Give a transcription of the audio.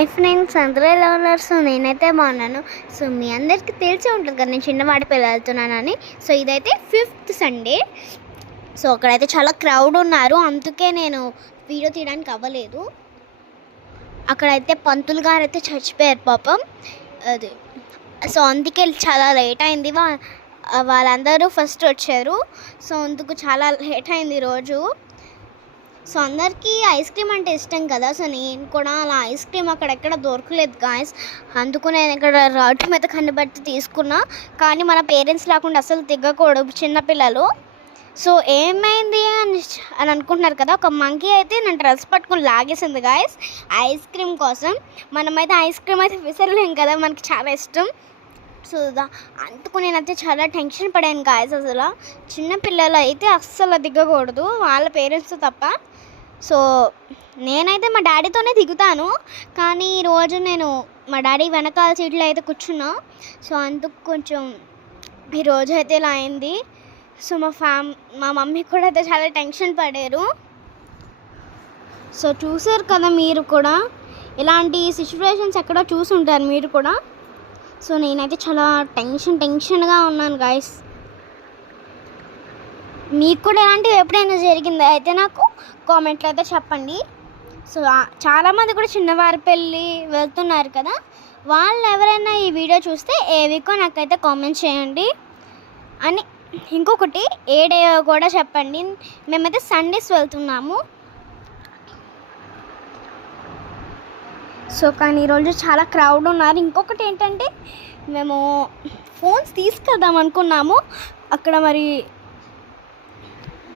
Hi friends, అందరూ ఎలా ఉన్నారు? సో నేనైతే బాగున్నాను. సో మీ అందరికీ తెలిసే ఉంటుంది కదా నేను చిన్నవాడిపల్లి వెళ్తున్నానని. సో ఇదైతే 5th సండే. సో అక్కడైతే చాలా క్రౌడ్ ఉన్నారు, అందుకే నేను వీడియో తీయడానికి అవ్వలేదు. అక్కడైతే పంతులు గారు అయితే చచ్చిపోయారు పాపం. అది సో అందుకే చాలా లేట్ అయింది. వాళ్ళందరూ ఫస్ట్ వచ్చారు, సో అందుకు చాలా లేట్ అయింది ఈరోజు. సో అందరికీ ఐస్ క్రీమ్ అంటే ఇష్టం కదా, సో నేను కూడా అలా ఐస్ క్రీమ్ అక్కడెక్కడ దొరకలేదు గాయస్. అందుకు నేను ఇక్కడ రోడ్డు మీద కనబట్టి తీసుకున్నా. కానీ మన పేరెంట్స్ లేకుండా అసలు దిగకూడదు చిన్నపిల్లలు. సో ఏమైంది అని అనుకుంటున్నారు కదా, ఒక మంకీ అయితే నేను డ్రెస్ పట్టుకుని లాగేసింది గాయస్ ఐస్ క్రీమ్ కోసం. మనమైతే ఐస్ క్రీమ్ అయితే విసరలేం కదా, మనకి చాలా ఇష్టం. సో అందుకు నేనైతే చాలా టెన్షన్ పడాను గాయస్. అసలు చిన్నపిల్లలు అయితే అస్సలు దిగకూడదు వాళ్ళ పేరెంట్స్ తప్ప. సో నేనైతే మా డాడీతోనే దిగుతాను, కానీ ఈరోజు నేను మా డాడీ వెనకాల సీట్లో అయితే కూర్చున్నా. సో అందుకు కొంచెం ఈరోజు అయితే ఇలా అయింది. సో మా మమ్మీ కూడా అయితే చాలా టెన్షన్ పడారు. సో చూసారు కదా మీరు కూడా, ఇలాంటి సిచ్యువేషన్స్ ఎక్కడో చూసుంటారు మీరు కూడా. సో నేనైతే చాలా టెన్షన్గా ఉన్నాను గాయస్. మీకు కూడా ఇలాంటివి ఎప్పుడైనా జరిగిందా అయితే నాకు కామెంట్లో అయితే చెప్పండి. సో చాలామంది కూడా చిన్నవారిపల్లి వెళ్తున్నారు కదా, వాళ్ళు ఎవరైనా ఈ వీడియో చూస్తే ఏ వీకో నాకైతే కామెంట్ చేయండి. అని ఇంకొకటి ఏ డే కూడా చెప్పండి. మేమైతే సండేస్ వెళ్తున్నాము. సో కానీ ఈరోజు చాలా క్రౌడ్ ఉన్నారు. ఇంకొకటి ఏంటంటే మేము ఫోన్స్ తీసుకెళ్దాం అనుకున్నాము, అక్కడ మరి